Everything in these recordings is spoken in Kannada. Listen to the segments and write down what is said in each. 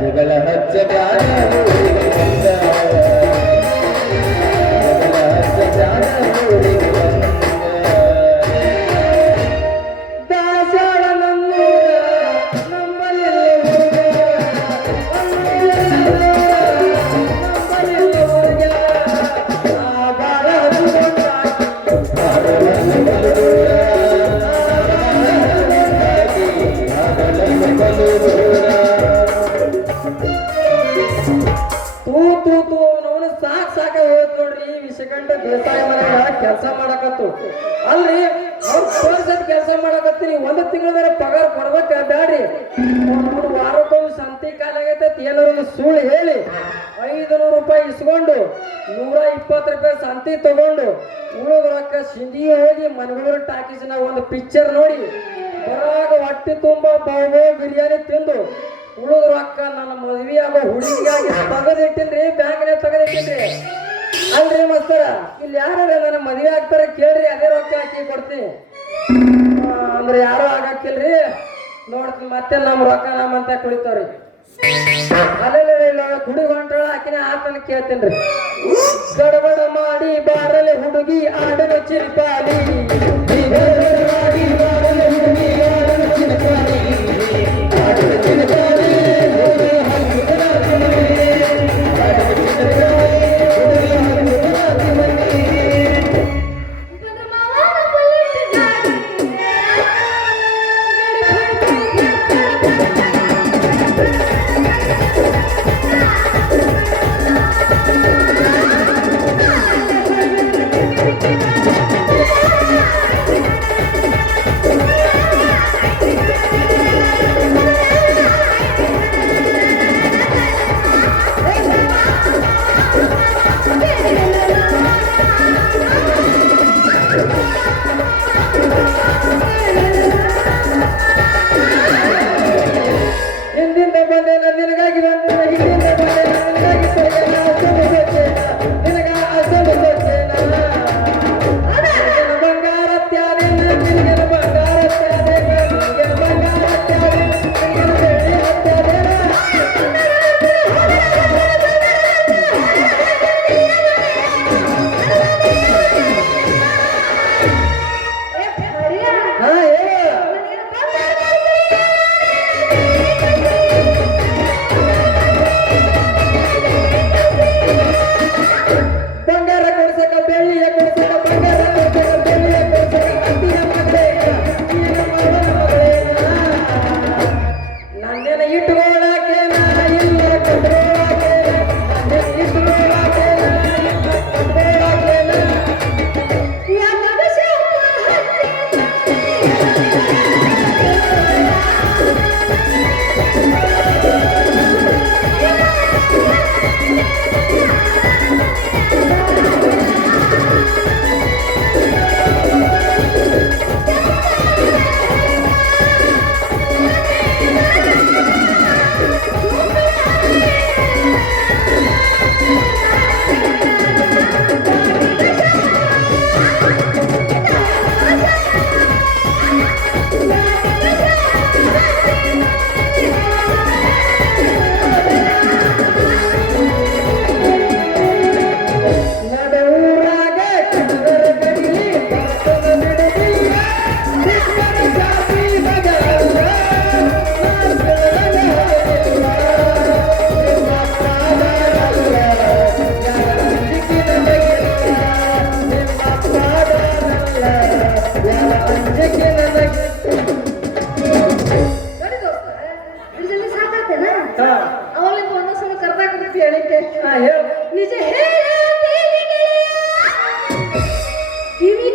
దిగల హజ్జ గానే ಕೊಡ್ಬೇಕ ಬ್ಯಾಡ್ರಿ ಮೂರು ವಾರಕ್ಕೊಮ್ಮೆ ಸಂತಿ ಕಾಲ ಆಗೈತೆ ಏನಾರ ಒಂದು ಸುಳ್ಳು ಹೇಳಿ ಐದು ನೂರು ರೂಪಾಯಿ ಇಸ್ಕೊಂಡು ನೂರ ಇಪ್ಪತ್ತು ರೂಪಾಯಿ ಸಂತಿ ತಗೊಂಡು ಉಳಿದ ರೊಕ್ಕ ಸಿಂಧಿ ಹೋಗಿ ಮನಗಳೂರು ಟಾಕೀಸ್ನಾಗ ಒಂದು ಪಿಕ್ಚರ್ ನೋಡಿ. ಬರಾಗ ಹೊಟ್ಟೆ ತುಂಬ ಬಾಬೋ ಬಿರಿಯಾನಿ ತಿಂದು ಉಳಿದ ರೊಕ್ಕ ನನ್ನ ಮದುವೆ ಆಗೋ ಹುಡುಗಿಯಾಗಿ ತೆಗೆದಿಟ್ಟಿನ್ರಿ ಬ್ಯಾಂಕ್ನೇ ತೆಗೆದಿಟ್ಟಿನ್ರಿ. ಅಲ್ರಿ ಮಸ್ತರ, ಇಲ್ಲಿ ಯಾರು ನನ್ನ ಮದುವೆ ಆಗ್ತಾರೆ ಕೇಳ್ರಿ, ಅದೇ ರೊಕ್ಕ ಹಾಕಿ ಕೊಡ್ತೀನಿ. ಅಂದ್ರೆ ಯಾರು ಆಗಕ್ಕಿಲ್ರಿ? ನೋಡ್ತೀನಿ ಮತ್ತೆ ನಮ್ಮ ರೊಕ್ಕ ನಮ್ಮಂತ ಕುಳಿತವ್ರಿ. ಅಲ್ಲ ಗುಡಿ ಹೊಂಟಾಳ ಆಕಿನ ಆತನ ಕೇಳ್ತೇನ್ರಿ. ಗಡಬಡ ಮಾಡಿ ಬಾರಲೆ ಹುಡುಗಿ ಆಡಲು ಗಡಬಡ ಮಾಡಿ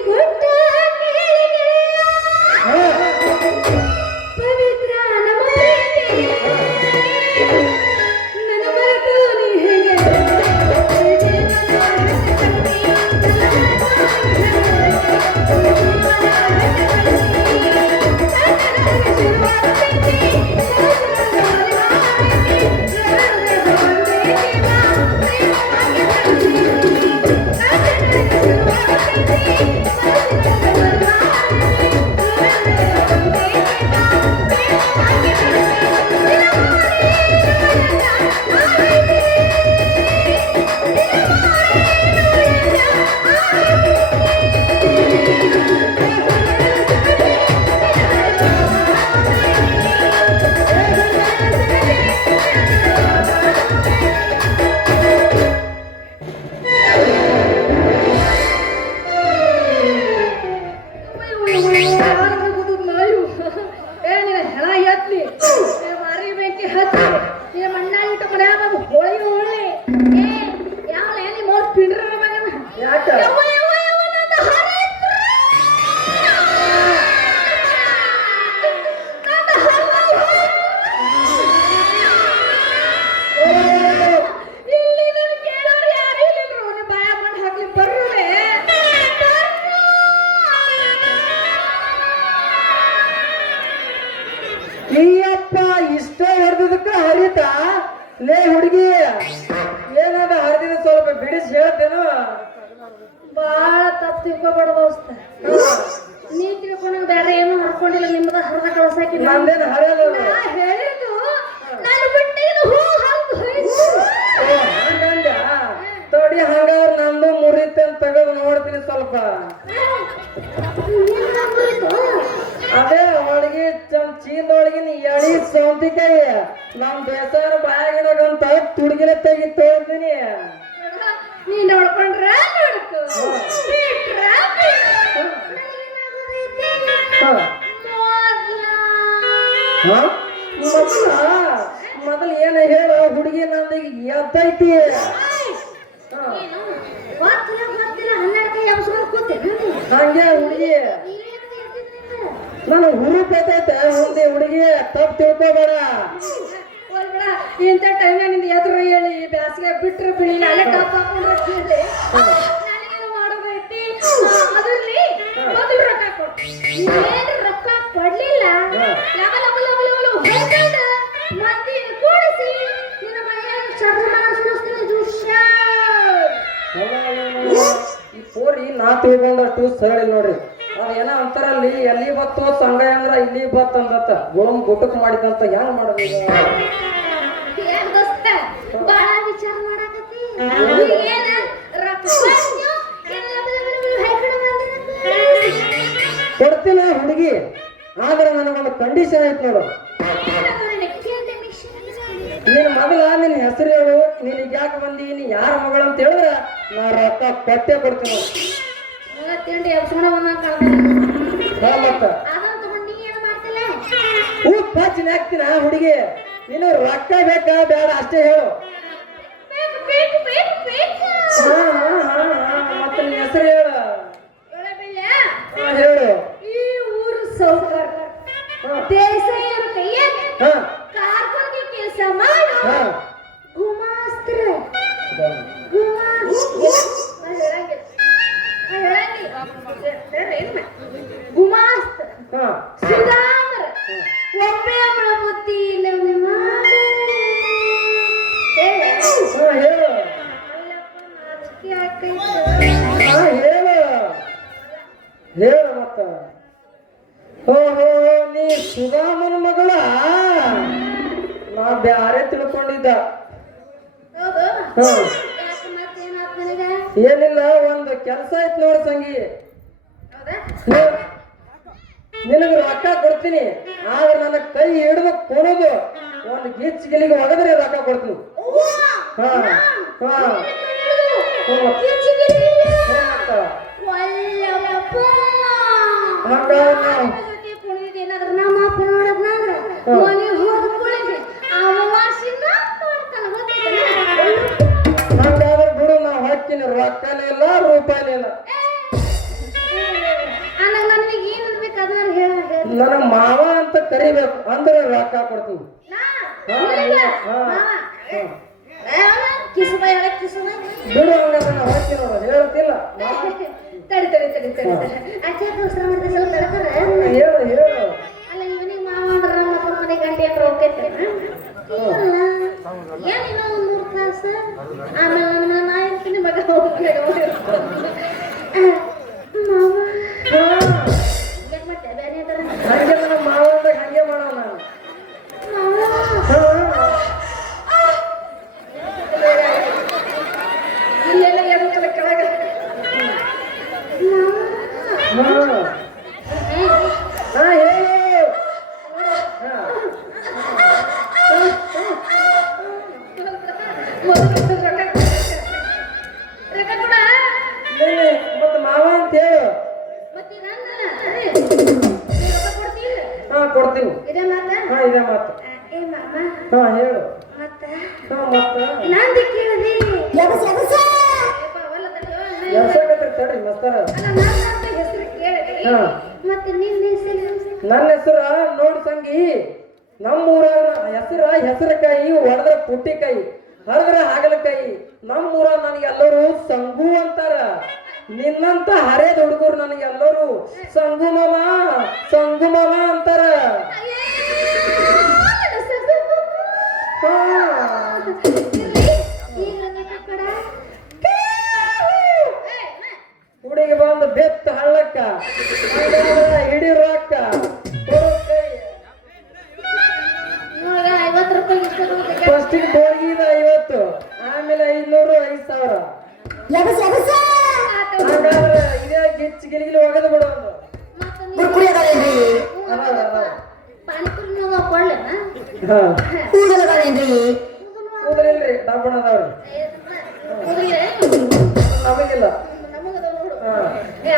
good day. ಲೇ ಹುಡುಗಿ ಏನದ ಹರಿದಿನ ಸ್ವಲ್ಪ ಬಿಡಿಸಿ ಹೇಳ್ತೇನು? ಬಾಳ ತಪ್ಪು ತಿಳ್ಕೊಬೇಡ ದೋಸ್ತ. ನೀ ತಿಳ್ಕೊಂಡಂಗ ಬೇರೆ ಏನು ಹರ್ಕೊಂಡಿಲ್ಲ ನಿಮ್ಮದ ಹರಿದ ಕಳ್ಸಾಕಿ ನಂದೇನು ಹರಿಯಲ್ಲ. ಮೊದ್ಲ. ಹ? ಮೊದಲ ಮೊದಲು ಏನ ಹೇಳ ಹುಡುಗಿ ನಂದಿಗೆ ಎದ್ದೈತಿ. ಹಂಗೆ ಹುಡುಗಿ. ಇಲ್ಲೇನು ಎದ್ದಿದ್ರಿಂದ? ನಾನು ಹುರುಪ್ ಐತೈತೆ ಮುಂದೆ ಹುಡುಗಿ ತಪ್ಪು ತಿಳ್ಕೊಬೇಡ. ಇಂಥ ಟೈಮ್ನಾಗ ನಿಂದ ಎದುರು ಹೇಳಿ ಬ್ಯಾಸಿಗೆ ಬಿಟ್ರೆ ಬಿಳಿ ನಾಳೆ ಟಾಪ್ ಹಾಕೊಂಡ್ರೆ ಕೇಳಿದೆ. ನನಗೇನು ಮಾಡೋದೈತಿ? ಅದ್ರಲ್ಲಿ ಮೊದಲು ರೊಕ್ಕ ಕೊಟ್ಟು ಏನು ರೊಕ್ಕ ಕೊಡ್ಲಿಲ್ಲ. ಈ ಪೋರಿ ನಾ ತಿಳ್ಕೊಂಡಷ್ಟು ಸರಳ ನೋಡ್ರಿ. ಅದ ಏನ ಅಂತಾರಲ್ಲಿ ಎಲ್ಲಿ ಬತ್ತು ಸಂಘ ಅಂದ್ರ ಇಲ್ಲಿ ಬತ್ ಅಂದತ್ತ. ಗೋಮ್ ಗುಟಕ್ ಮಾಡಿದಂತ ಹೆಂಗ್ ಮಾಡೋದು? ಕೊಡ್ತೀನಿ ಹುಡುಗಿ. ಆದ್ರೆ ನನಗೊಂದು ಕಂಡೀಷನ್ ಐತೆ ನೋಡು. ನೀನ್ ಮಗಳ ನಿನ್ನ ಹೆಸರು ಹೇಳು ನಿನಗೆ ಯಾಕೆ ಬಂದಿ ನೀ ಯಾರ ಮಗಳು ಅಂತ ಹೇಳಿದ್ರೆ ನಾ ರೊಕ್ಕ ಕೊಟ್ಟೆ ಕೊಡ್ತೀನಿ. ಹಾ ಪಚ್ಚಿನ ಹಾಕ್ತೀನ ಹುಡುಗಿ. ನೀನು ರೊಕ್ಕ ಬೇಕಾ ಬೇಡ ಅಷ್ಟೇ ಹೇಳು. ಮತ್ತೆ ನಿನ್ ಹೆಸರು ಹೇಳು ಹೇಳ. ಮತ್ತ. ಓಹೋ ನೀ ಸುಧಾಮನ ಮಗಳ? ನಾ ಬ್ಯಾರೆ ತಿಳ್ಕೊಂಡಿದ್ದ. ಏನಿಲ್ಲ ಒಂದು ಕೆಲಸ ಐತ್ ನೋಡ್ ಸಂಗಿ. ಹೌದಾ? ನಿನಗೆ ರೊಕ್ಕ ಕೊಡ್ತೀನಿ, ಆದ್ರೆ ನನ್ನ ಕೈ ಹಿಡಿದು ಕೊಡೋದು ಒಂದು ಗೀಚ್ ಗಿಲಿಗೆ ಒಗದ್ರೆ ರೊಕ್ಕ ಕೊಡ್ತೀನಿ! ಹಾ ಹಾ ಹ್ಞೂ. ಕಿಚಿಗಿರಿಲ್ಲ. ಹ್ಞೂ ಮತ್ತ. ಒಳ್ಳೆಯಪ್ಪ. ಹಂಗ ನಾವು ಜೊತೆ ಕುಣಿಯೋದೇನಾದ್ರೂ ನಮ್ಮ ಅಪ್ಪ ನೋಡದ್ನಾದ್ರ ಮನೆಗ್ ಹೋದ ಕೂಡಲೇ ಅವ ವಾಸಿನ ಮಾಡ್ತಾನ ಗೊತ್ತೈತೇನ? ಹಂಗಾದ್ರೆ ಬಿಡು ನಾವು ಹಾಕಿನಿ ರೊಕ್ಕನೇ ಇಲ್ಲ, ರೂಪಾಯಿನೇ ಇಲ್ಲ ನನಗೆ ಮಾವ ಅಂತ ಕರಿಬೇಕು ಅಂದ್ರೆ ರೊಕ್ಕ ಕೊಡ್ತೀನಿ. ಬಿಡು ಹಾಕಿ ಹೇಳ್ತಿಲ್ಲ ತಡಿ ತಡಿ ತಡಿ ತಡಿ ಸ್ವಲ್ಪ ಹೇಳು ಹೇಳು. ಅಲ್ಲ ಮಾವ ಅಂದ್ರೆ ನಮ್ಮ ಅಪ್ಪನ ಮನೆ ಗಂಟೆ ಅಂತ ಹೋಗ್ತೈತೆ. ಏನ್ ಒಂದು ಮೂರು ತಾಸು ಆಮೇಲೆ ನಾನು ನಾ ಇರ್ತೀನಿ ಮಗ ಹೋಗ್ಬೇಡ ಮತ್ತೆ ಮಾವ ಅಂತ ಹೇಳು. ಹಾ ಮಾತ ಹಾ, ಇದೆ ಮಾತು. ಹಾ, ಹೇಳು. ಹಾ, ಮತ್ತ? ತಡ್ರಿ ಮಸ್ತಾರ ಹಾ. ನಿನ್ನ ಹೆಸರು ನೋಡ್ ಸಂಗಿ. ನಮ್ಮೂರ ಹೆಸರ, ಹೆಸರಕಾಯಿ, ಹೊಡೆದ್ರ ಪುಟ್ಟಿಕಾಯಿ. ಹರಿದ್ರ ಹಾಗಲಕಾಯಿ ನಮ್ಮೂರ ನನಗೆಲ್ಲರೂ ಸಂಗು ಅಂತಾರ. ನಿನ್ನಂತ ಹರೇದ ಹುಡುಗರು ನನಗೆಲ್ಲರೂ ಸಂಗು ಮಾಮ ಸಂಗು ಮಾಮ ಅಂತಾರ. ಹುಡುಗಿ ಬಂದು ಬೆತ್ತ ಹಳ್ಳಕ್ಕ ಹಿಡಿರಕ್ಕ ಫಸ್ಟಿಗೆ ಎಬಸ್ ಎಬಸ್ ಇದೇ ಗಿಚ್ಚಿ ಗಿಲಿಗಿಲಿ ಒಗದು ಬಿಡು ಒಂದು. ಕುರ್ಕುರಿ ಅದಾವ ಏನ್ರಿ? ಪಾನಿಪುರಿ ನಾವು ಏ